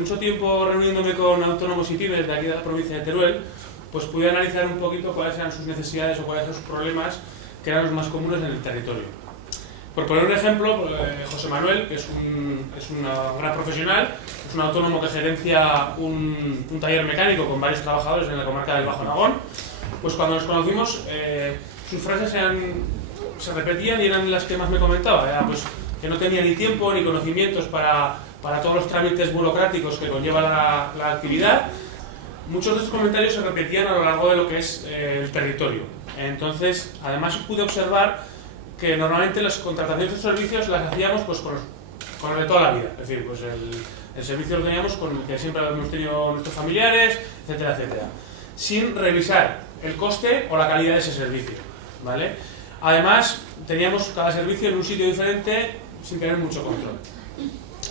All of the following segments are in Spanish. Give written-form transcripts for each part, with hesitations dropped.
Mucho tiempo reuniéndome con autónomos y pymes de aquí de la provincia de Teruel, pues pude analizar un poquito cuáles eran sus necesidades o cuáles eran sus problemas que eran los más comunes en el territorio. Por poner un ejemplo, José Manuel, que es un gran profesional, es un autónomo que gerencia un taller mecánico con varios trabajadores en la comarca del Bajo Aragón. Pues cuando nos conocimos, sus frases se repetían y eran las que más me comentaba. Era, pues, que no tenía ni tiempo ni conocimientos para todos los trámites burocráticos que conlleva la actividad. Muchos de estos comentarios se repetían a lo largo de lo que es el territorio. Entonces, además pude observar que normalmente las contrataciones de servicios las hacíamos pues con los de toda la vida. Es decir, pues el servicio lo teníamos con el que siempre hemos tenido nuestros familiares, etcétera, etcétera, sin revisar el coste o la calidad de ese servicio, ¿vale? Además, teníamos cada servicio en un sitio diferente sin tener mucho control.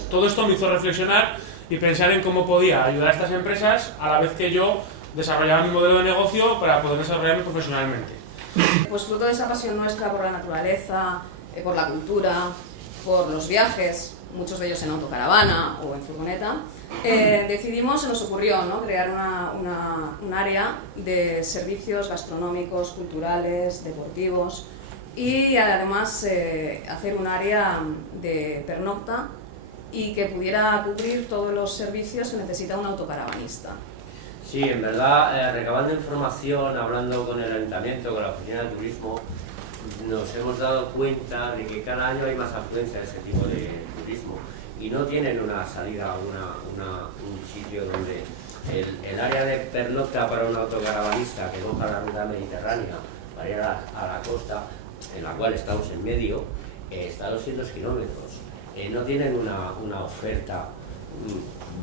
Todo esto me hizo reflexionar y pensar en cómo podía ayudar a estas empresas a la vez que yo desarrollaba mi modelo de negocio para poder desarrollarme profesionalmente. Pues fruto de esa pasión nuestra por la naturaleza, por la cultura, por los viajes, muchos de ellos en autocaravana o en furgoneta, decidimos, se nos ocurrió, ¿no?, crear un área de servicios gastronómicos, culturales, deportivos y además hacer un área de pernocta y que pudiera cubrir todos los servicios que necesita un autocaravanista. Sí, en verdad, recabando información, hablando con el ayuntamiento, con la oficina de turismo, nos hemos dado cuenta de que cada año hay más afluencia de ese tipo de turismo y no tienen una salida, un sitio donde el área de pernocta para un autocaravanista que coja la ruta mediterránea para ir a la costa, en la cual estamos en medio, está a 200 kilómetros. No tienen una oferta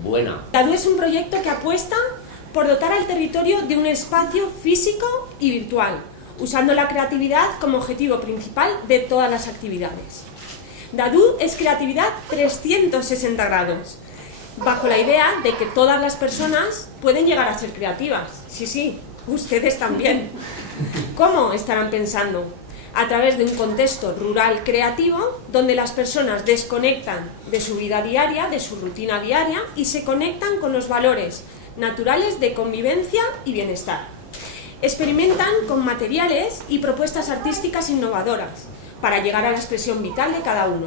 buena. DADU es un proyecto que apuesta por dotar al territorio de un espacio físico y virtual, usando la creatividad como objetivo principal de todas las actividades. DADU es creatividad 360 grados, bajo la idea de que todas las personas pueden llegar a ser creativas. Sí, ustedes también. ¿Cómo estarán pensando? A través de un contexto rural creativo donde las personas desconectan de su vida diaria, de su rutina diaria y se conectan con los valores naturales de convivencia y bienestar. Experimentan con materiales y propuestas artísticas innovadoras para llegar a la expresión vital de cada uno.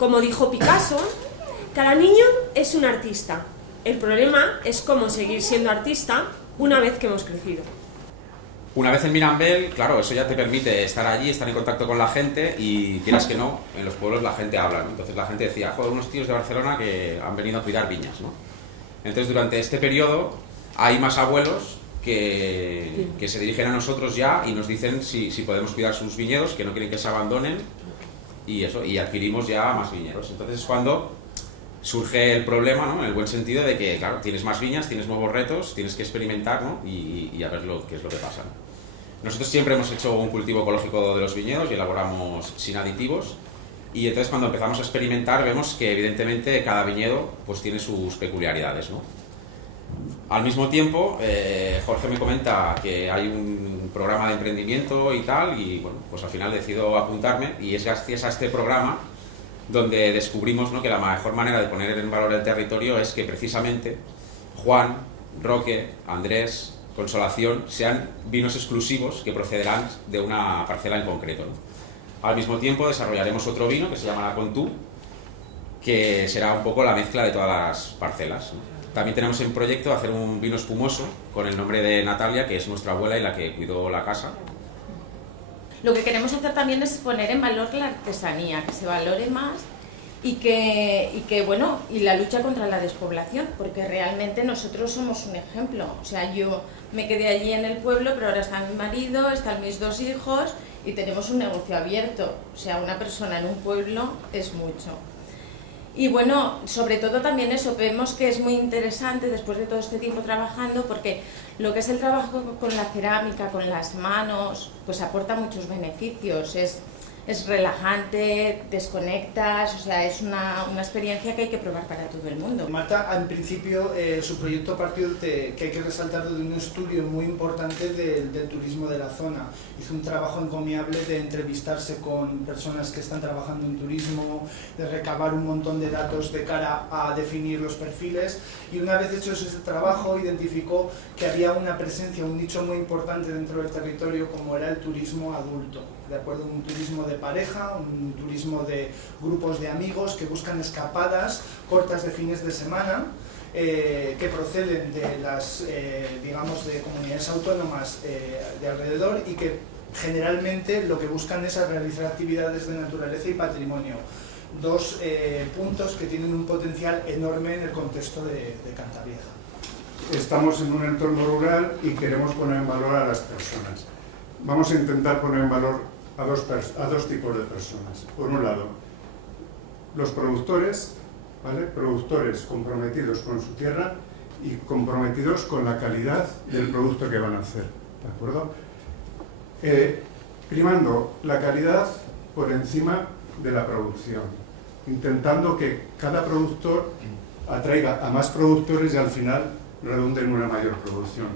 Como dijo Picasso, cada niño es un artista. El problema es cómo seguir siendo artista una vez que hemos crecido. Una vez en Mirambel, claro, eso ya te permite estar allí, estar en contacto con la gente y quieras que no, en los pueblos la gente habla, ¿no? Entonces la gente decía, joder, unos tíos de Barcelona que han venido a cuidar viñas, ¿no? Entonces durante este periodo hay más abuelos que se dirigen a nosotros ya y nos dicen si podemos cuidar sus viñedos, que no quieren que se abandonen y eso, y adquirimos ya más viñedos. Entonces es cuando surge el problema, ¿no?, en el buen sentido de que, claro, tienes más viñas, tienes nuevos retos, tienes que experimentar, ¿no?, y a ver qué es lo que pasa, ¿no? Nosotros siempre hemos hecho un cultivo ecológico de los viñedos y elaboramos sin aditivos, y entonces cuando empezamos a experimentar vemos que evidentemente cada viñedo pues tiene sus peculiaridades, ¿no? Al mismo tiempo, Jorge me comenta que hay un programa de emprendimiento y tal, y bueno, pues al final decido apuntarme, y es gracias a este programa donde descubrimos, ¿no?, que la mejor manera de poner en valor el territorio es que precisamente Juan, Roque, Andrés, Consolación sean vinos exclusivos que procederán de una parcela en concreto, ¿no? Al mismo tiempo desarrollaremos otro vino que se llama La Contú, que será un poco la mezcla de todas las parcelas, ¿no? También tenemos en proyecto hacer un vino espumoso con el nombre de Natalia, que es nuestra abuela y la que cuidó la casa. Lo que queremos hacer también es poner en valor la artesanía, que se valore más y la lucha contra la despoblación, porque realmente nosotros somos un ejemplo. O sea, yo me quedé allí en el pueblo, pero ahora está mi marido, están mis 2 hijos y tenemos un negocio abierto. O sea, una persona en un pueblo es mucho. Y bueno, sobre todo también eso, vemos que es muy interesante después de todo este tiempo trabajando, porque lo que es el trabajo con la cerámica, con las manos, pues aporta muchos beneficios. Es es relajante, desconectas, o sea, es una experiencia que hay que probar para todo el mundo. Marta, en principio, su proyecto partió de que hay que resaltar de un estudio muy importante del turismo de la zona. Hizo un trabajo encomiable de entrevistarse con personas que están trabajando en turismo, de recabar un montón de datos de cara a definir los perfiles, y una vez hecho ese trabajo identificó que había una presencia, un nicho muy importante dentro del territorio como era el turismo adulto. De acuerdo, un turismo de pareja, un turismo de grupos de amigos que buscan escapadas cortas de fines de semana, que proceden de las, digamos, de comunidades autónomas de alrededor y que generalmente lo que buscan es realizar actividades de naturaleza y patrimonio. Dos puntos que tienen un potencial enorme en el contexto de Cantavieja. Estamos en un entorno rural y queremos poner en valor a las personas. Vamos a intentar poner en valor a dos tipos de personas. Por un lado, los productores, ¿vale? Productores comprometidos con su tierra y comprometidos con la calidad del producto que van a hacer, ¿de acuerdo? Primando la calidad por encima de la producción, intentando que cada productor atraiga a más productores y al final redunde en una mayor producción,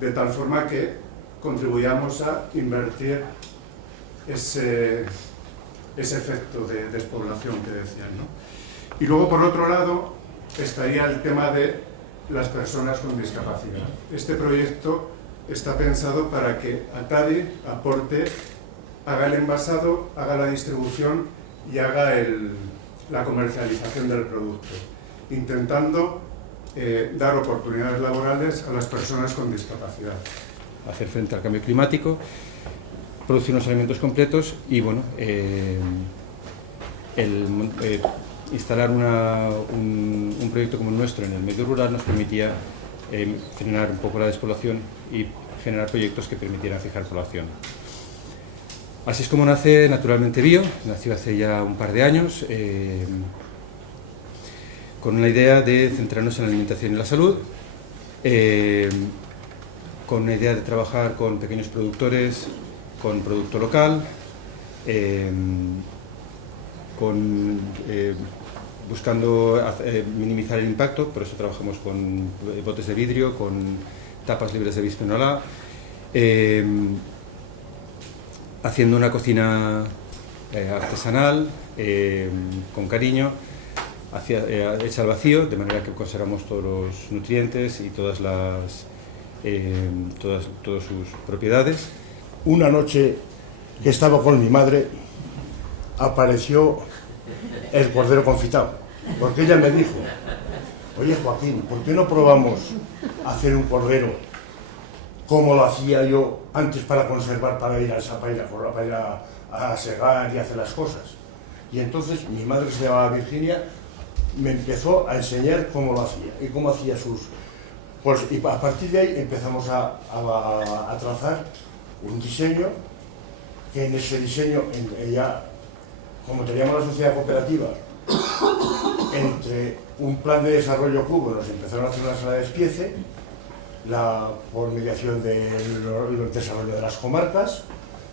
de tal forma que contribuyamos a invertir ese efecto de despoblación que decían, ¿no? Y luego, por otro lado, estaría el tema de las personas con discapacidad. Este proyecto está pensado para que Atadi aporte, haga el envasado, haga la distribución y haga la comercialización del producto, intentando dar oportunidades laborales a las personas con discapacidad. Hacer frente al cambio climático, producir unos alimentos completos y, bueno, instalar un proyecto como el nuestro en el medio rural nos permitía frenar un poco la despoblación y generar proyectos que permitieran fijar población. Así es como nace Naturalmente Bio. Nació hace ya un par de años con una idea de centrarnos en la alimentación y la salud, con una idea de trabajar con pequeños productores, con producto local, buscando minimizar el impacto. Por eso trabajamos con botes de vidrio, con tapas libres de bisfenol A, haciendo una cocina artesanal, con cariño, hecha al vacío, de manera que conservamos todos los nutrientes y todas sus propiedades. Una noche que estaba con mi madre, apareció el cordero confitado, porque ella me dijo: oye, Joaquín, ¿por qué no probamos hacer un cordero como lo hacía yo antes para conservar, para ir a segar y hacer las cosas? Y entonces mi madre, que se llamaba Virginia, me empezó a enseñar cómo lo hacía y cómo hacía sus... Pues, y a partir de ahí empezamos a trazar un diseño, que en ese diseño ya, como teníamos la sociedad cooperativa, entre un plan de desarrollo cubo nos empezaron a hacer una sala de despiece, por mediación del desarrollo de las comarcas,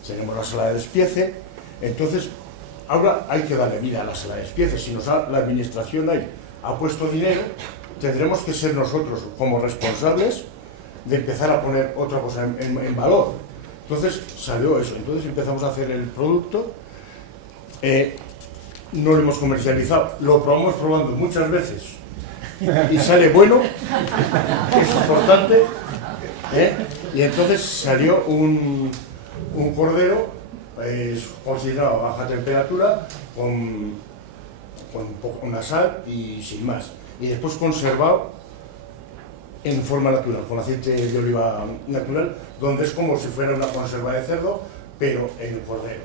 tenemos la sala de despiece. Entonces, ahora hay que darle vida a la sala de despiece. Si la administración ahí ha puesto dinero, tendremos que ser nosotros como responsables de empezar a poner otra cosa en valor. Entonces salió eso, entonces empezamos a hacer el producto, no lo hemos comercializado, lo probamos probando muchas veces y sale bueno, es importante, y entonces salió un cordero cocinado a baja temperatura con una sal y sin más, y después conservado en forma natural, con aceite de oliva natural, donde es como si fuera una conserva de cerdo, pero en el cordero.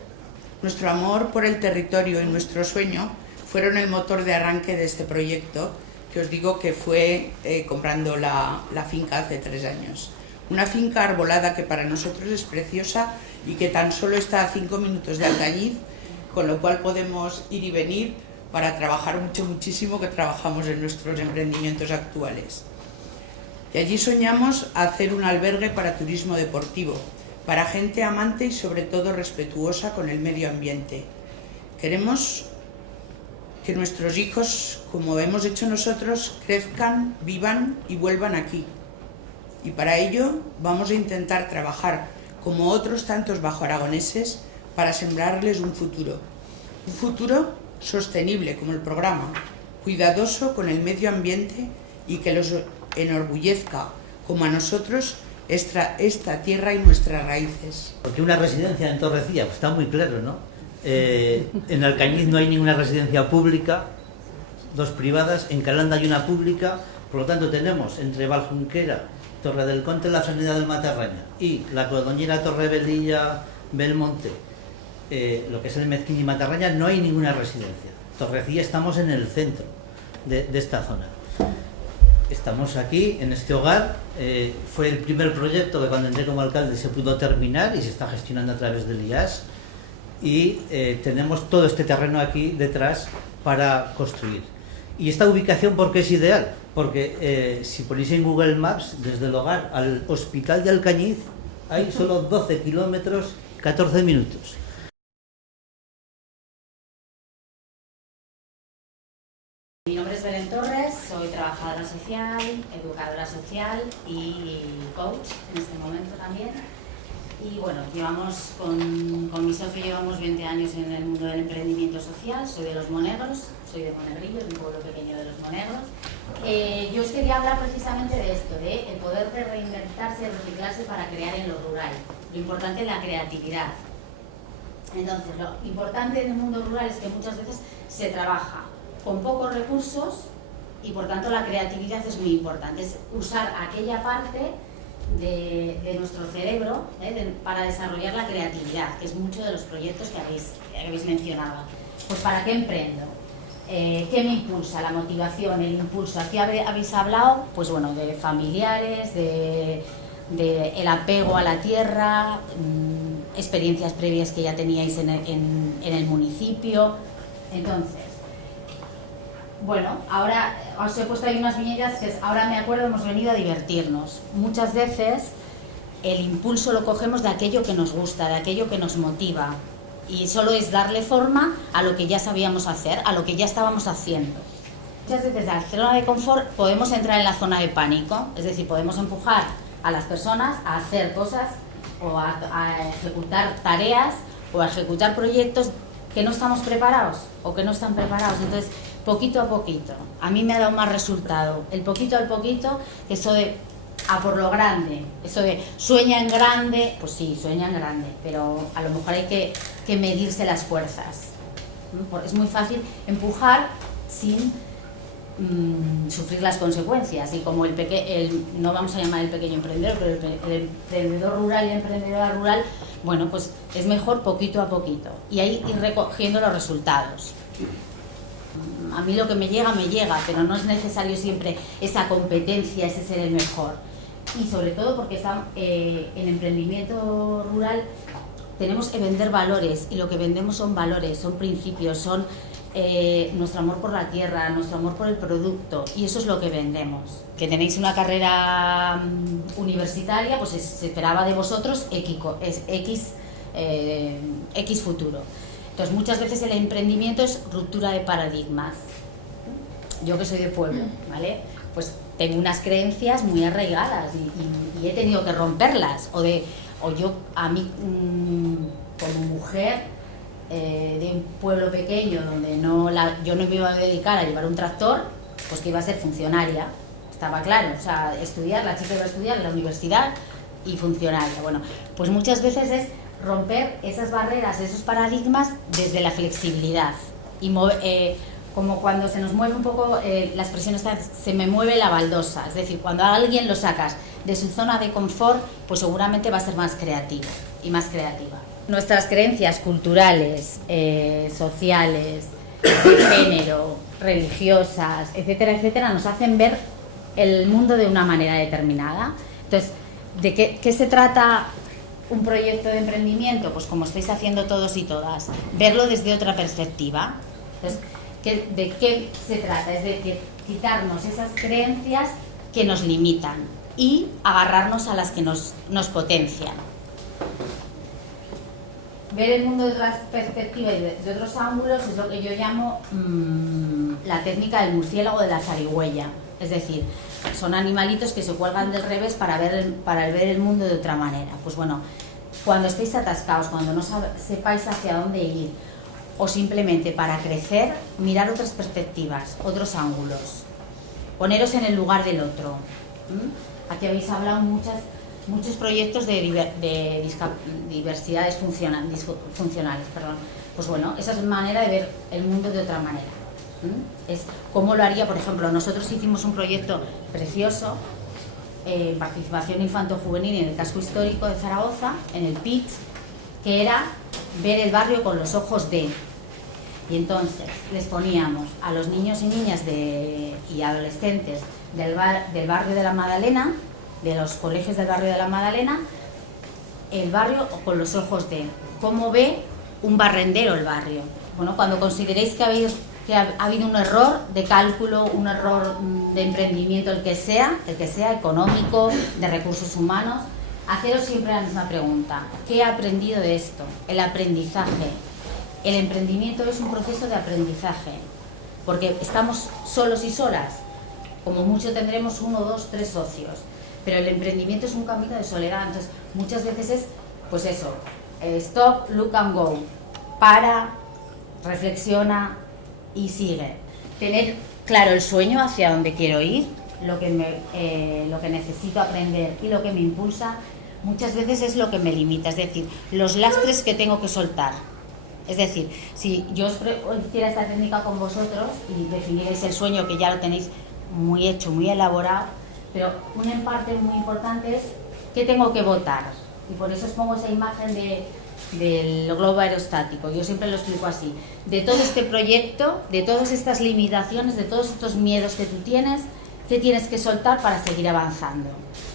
Nuestro amor por el territorio y nuestro sueño fueron el motor de arranque de este proyecto, que os digo que fue comprando la finca hace 3 años. Una finca arbolada que para nosotros es preciosa y que tan solo está a 5 minutos de Alcañiz, con lo cual podemos ir y venir para trabajar muchísimo, que trabajamos en nuestros emprendimientos actuales. Y allí soñamos hacer un albergue para turismo deportivo, para gente amante y sobre todo respetuosa con el medio ambiente. Queremos que nuestros hijos, como hemos hecho nosotros, crezcan, vivan y vuelvan aquí. Y para ello vamos a intentar trabajar, como otros tantos bajoaragoneses, para sembrarles un futuro sostenible como el programa, cuidadoso con el medio ambiente y que los enorgullezca, como a nosotros, esta tierra y nuestras raíces. Porque una residencia en Torrecilla, pues está muy claro, ¿no? En Alcañiz no hay ninguna residencia pública, 2 privadas, en Calanda hay una pública, por lo tanto tenemos entre Valjunquera, Torre del Conte, la Fernida del Matarraña y la Codoñera, Torrebelilla, Belmonte, lo que es el Mezquín y Matarraña, no hay ninguna residencia. Torrecilla estamos en el centro de esta zona. Estamos aquí, en este hogar, fue el primer proyecto que cuando entré como alcalde se pudo terminar y se está gestionando a través del IAS, y tenemos todo este terreno aquí detrás para construir. Y esta ubicación, ¿por qué es ideal? Porque si ponéis en Google Maps, desde el hogar al hospital de Alcañiz hay solo 12 kilómetros, 14 minutos. Mi nombre es Belén Torres, soy trabajadora social, educadora social y coach en este momento también. Y bueno, llevamos con mi socio llevamos 20 años en el mundo del emprendimiento social. Soy de Los Monegros, soy de Monegrillo, de un pueblo pequeño de Los Monegros. Yo os quería hablar precisamente de esto, de el poder de reinventarse, reciclarse para crear en lo rural. Lo importante es la creatividad. Entonces, lo importante en el mundo rural es que muchas veces se trabaja con pocos recursos y por tanto la creatividad es muy importante. Es usar aquella parte de nuestro cerebro para desarrollar la creatividad, que es mucho de los proyectos que habéis mencionado. Pues ¿para qué emprendo? ¿Qué me impulsa? La motivación, el impulso. Aquí habéis hablado, pues bueno, de familiares, de el apego a la tierra, experiencias previas que ya teníais en el municipio. Entonces, bueno, ahora os he puesto ahí unas viñetas que ahora me acuerdo, hemos venido a divertirnos. Muchas veces el impulso lo cogemos de aquello que nos gusta, de aquello que nos motiva. Y solo es darle forma a lo que ya sabíamos hacer, a lo que ya estábamos haciendo. Muchas veces de la zona de confort podemos entrar en la zona de pánico, es decir, podemos empujar a las personas a hacer cosas o a ejecutar tareas o a ejecutar proyectos que no estamos preparados o que no están preparados. Entonces, poquito a poquito, a mí me ha dado más resultado, el poquito al poquito, eso de a por lo grande, eso de sueña en grande, pues sí, sueña en grande, pero a lo mejor hay que medirse las fuerzas. Es muy fácil empujar sin sufrir las consecuencias, y como no vamos a llamar el pequeño emprendedor, pero el emprendedor rural y la emprendedora rural, bueno, pues es mejor poquito a poquito y ahí ir recogiendo los resultados. A mí lo que me llega, pero no es necesario siempre esa competencia, ese ser el mejor. Y sobre todo porque en emprendimiento rural tenemos que vender valores, y lo que vendemos son valores, son principios, son nuestro amor por la tierra, nuestro amor por el producto, y eso es lo que vendemos. Que tenéis una carrera universitaria, pues se esperaba de vosotros X futuro. Entonces, muchas veces el emprendimiento es ruptura de paradigmas. Yo que soy de pueblo, ¿vale? Pues tengo unas creencias muy arraigadas y he tenido que romperlas. O yo, a mí, como mujer de un pueblo pequeño donde yo no me iba a dedicar a llevar un tractor, pues que iba a ser funcionaria. Estaba claro, o sea, la chica iba a estudiar en la universidad y funcionaria. Bueno, pues muchas veces es romper esas barreras, esos paradigmas desde la flexibilidad y como cuando se nos mueve un poco, la expresión está, se me mueve la baldosa, es decir, cuando a alguien lo sacas de su zona de confort, pues seguramente va a ser más creativo y más creativa. Nuestras creencias culturales, sociales, de género, religiosas, etcétera, etcétera, nos hacen ver el mundo de una manera determinada. Entonces, ¿de qué se trata un proyecto de emprendimiento? Pues como estáis haciendo todos y todas, verlo desde otra perspectiva. Entonces, ¿de qué se trata? Es de quitarnos esas creencias que nos limitan y agarrarnos a las que nos potencian. ver el mundo de otras perspectivas y de otros ángulos es lo que yo llamo la técnica del murciélago de la zarigüeya. Es decir, son animalitos que se cuelgan del revés para ver el mundo de otra manera. Pues bueno, cuando estéis atascados, cuando no sepáis hacia dónde ir, o simplemente para crecer, mirar otras perspectivas, otros ángulos, poneros en el lugar del otro. Aquí habéis hablado muchos proyectos de diversidades funcionales. Pues bueno, esa es una manera de ver el mundo de otra manera. Es como lo haría, por ejemplo, nosotros hicimos un proyecto precioso en participación infanto-juvenil en el casco histórico de Zaragoza, en el PIT, que era ver el barrio con los ojos de. Y entonces les poníamos a los niños y niñas y adolescentes del barrio de la Madalena, de los colegios del barrio de la Madalena, el barrio con los ojos de. ¿Cómo ve un barrendero el barrio? Bueno, cuando consideréis que ha habido un error de cálculo, un error de emprendimiento, el que sea económico, de recursos humanos, haceros siempre la misma pregunta. ¿Qué he aprendido de esto? El aprendizaje. El emprendimiento es un proceso de aprendizaje, porque estamos solos y solas. Como mucho tendremos 1, 2, 3 socios, pero el emprendimiento es un camino de soledad. Entonces, muchas veces es, pues eso, stop, look and go. Para, reflexiona y sigue. Tener claro el sueño, hacia dónde quiero ir, lo que necesito aprender y lo que me impulsa, muchas veces es lo que me limita, es decir, los lastres que tengo que soltar. Es decir, si yo os hiciera esta técnica con vosotros y definierais el sueño, que ya lo tenéis muy hecho, muy elaborado, pero una parte muy importante es qué tengo que votar. Y por eso os pongo esa imagen del globo aerostático. Yo siempre lo explico así. De todo este proyecto, de todas estas limitaciones, de todos estos miedos que tú tienes, ¿qué tienes que soltar para seguir avanzando?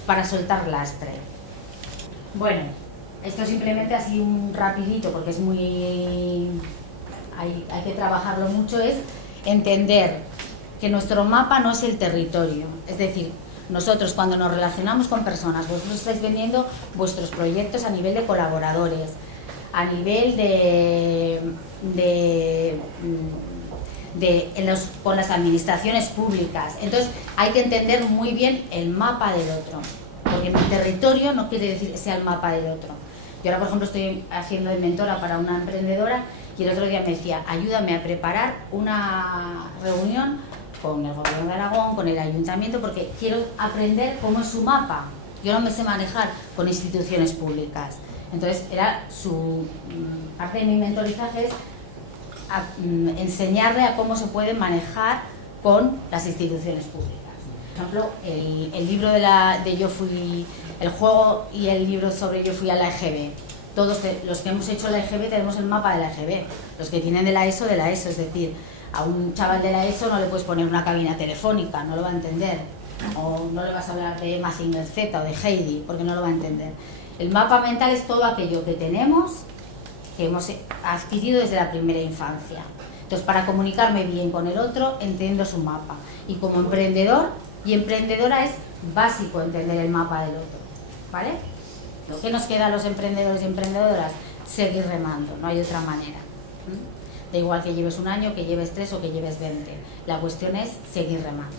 Para soltar lastre. Bueno, esto simplemente así un rapidito, porque es muy... hay que trabajarlo mucho, es entender que nuestro mapa no es el territorio. Es decir, nosotros cuando nos relacionamos con personas, vosotros estáis vendiendo vuestros proyectos a nivel de colaboradores, a nivel con las administraciones públicas. Entonces hay que entender muy bien el mapa del otro, porque mi territorio no quiere decir que sea el mapa del otro. Yo ahora, por ejemplo, estoy haciendo de mentora para una emprendedora y el otro día me decía, ayúdame a preparar una reunión con el Gobierno de Aragón, con el Ayuntamiento, porque quiero aprender cómo es su mapa. Yo no me sé manejar con instituciones públicas. Entonces, parte de mi mentorizaje es enseñarle a cómo se puede manejar con las instituciones públicas. Por ejemplo, el libro de Yo Fui, el juego y el libro sobre Yo Fui a la EGB. Todos los que hemos hecho la EGB tenemos el mapa de la EGB. Los que tienen de la ESO, es decir, a un chaval de la ESO no le puedes poner una cabina telefónica, no lo va a entender. O no le vas a hablar de Mazinger Z o de Heidi, porque no lo va a entender. El mapa mental es todo aquello que tenemos, que hemos adquirido desde la primera infancia. Entonces, para comunicarme bien con el otro, entiendo su mapa. Y como emprendedor y emprendedora es básico entender el mapa del otro, ¿vale? Lo que nos queda a los emprendedores y emprendedoras, seguir remando, no hay otra manera. Da igual que lleves un año, que lleves 3 o que lleves 20. La cuestión es seguir remando.